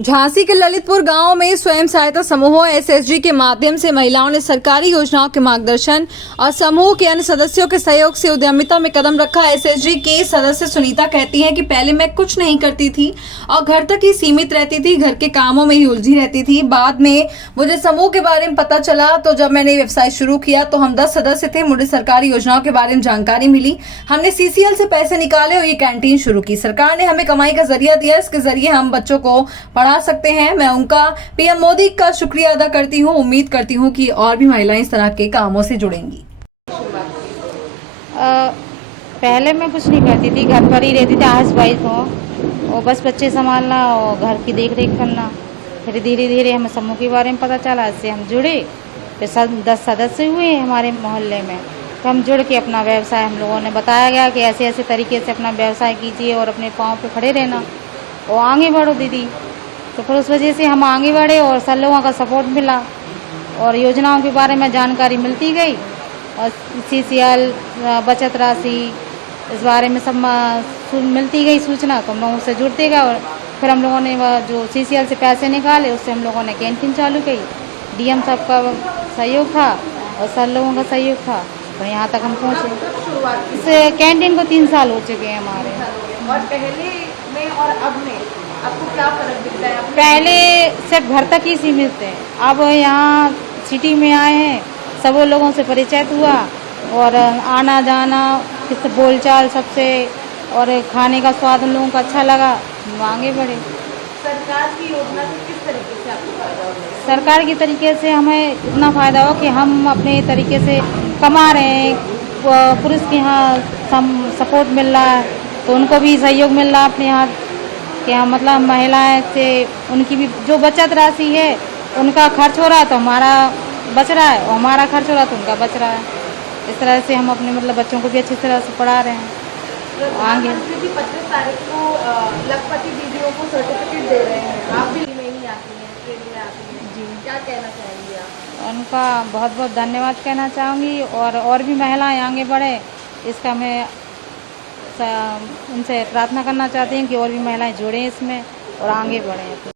झांसी के ललितपुर गांव में स्वयं सहायता समूहों एसएचजी के माध्यम से महिलाओं ने सरकारी योजनाओं के मार्गदर्शन और समूह के अन्य सदस्यों के सहयोग से उद्यमिता में कदम रखा। एसएचजी की सदस्य सुनीता कहती हैं कि पहले मैं कुछ नहीं करती थी और घर तक ही सीमित रहती थी, घर के कामों में ही उलझी रहती थी। बाद में मुझे समूह के बारे में पता चला, तो जब मैंने व्यवसाय शुरू किया तो हम 10 सदस्य थे। मुझे सरकारी योजनाओं के बारे में जानकारी मिली, हमने सीसीएल से पैसे निकाले और ये कैंटीन शुरू की। सरकार ने हमें कमाई का जरिया दिया, इसके जरिए हम बच्चों को पढ़ा सकते हैं। मैं उनका पीएम मोदी का शुक्रिया अदा करती हूँ। उम्मीद करती हूँ कि और भी महिलाएं इस तरह के कामों से जुड़ेंगी। पहले मैं कुछ नहीं करती थी, घर पर ही रहती थी, हाउस वाइफ हूँ और बस बच्चे संभालना और घर की देख रेख करना। फिर धीरे धीरे हमें समूह के बारे में पता चला, इससे हम जुड़े। फिर 10 सदस्य हुए हमारे मोहल्ले में, तो हम जुड़ के अपना व्यवसाय, हम लोगों ने बताया गया कि ऐसे ऐसे तरीके से अपना व्यवसाय कीजिए और अपने पाँव पे खड़े रहना और आगे बढ़ो दीदी। तो फिर उस वजह से हम आगे बढ़े और सब लोगों का सपोर्ट मिला और योजनाओं के बारे में जानकारी मिलती गई और सीसीएल बचत राशि इस बारे में सब मिलती गई सूचना, तो हम लोगों से जुड़ते गए। और फिर हम लोगों ने जो सीसीएल से पैसे निकाले उससे हम लोगों ने कैंटीन चालू की। डीएम साहब का सहयोग था और सब लोगों का सहयोग था, तो यहाँ तक हम पहुँचे। इस कैंटीन को 3 साल हो चुके हैं हमारे। और पहले में और अब में आपको क्या फर्क दिखता है? पहले सिर्फ घर तक ही सीमित थे, अब यहाँ सिटी में आए हैं, सब लोगों से परिचय हुआ और आना जाना, किस बोलचाल सबसे, और खाने का स्वाद उन लोगों को अच्छा लगा, आगे बढ़े। सरकार की योजना से किस तरीके से आपको फायदा हो रहा है? सरकार के तरीके से हमें इतना फ़ायदा हो कि हम अपने तरीके से कमा रहे हैं, पुरुष के यहाँ सपोर्ट मिल रहा है, तो उनको भी सहयोग मिल रहा है अपने यहाँ कि हम मतलब महिलाएं से उनकी भी जो बचत राशि है उनका खर्च हो रहा है तो हमारा बच रहा है, और हमारा खर्च हो रहा है तो उनका बच रहा है। इस तरह से हम अपने मतलब बच्चों को भी अच्छी तरह से पढ़ा रहे हैं। आगे 25 तारीख को लखपति दीदियों को सर्टिफिकेट दे रहे हैं, आप भी में ही आती हैं, ट्रेनिंग में आती हैं जी, क्या कहना चाहेंगी आप? उनका बहुत बहुत धन्यवाद कहना चाहूँगी और भी महिलाएं आगे बढ़े, इसका मैं उनसे प्रार्थना करना चाहती हूँ कि और भी महिलाएं जुड़ें इसमें और आगे बढ़ें।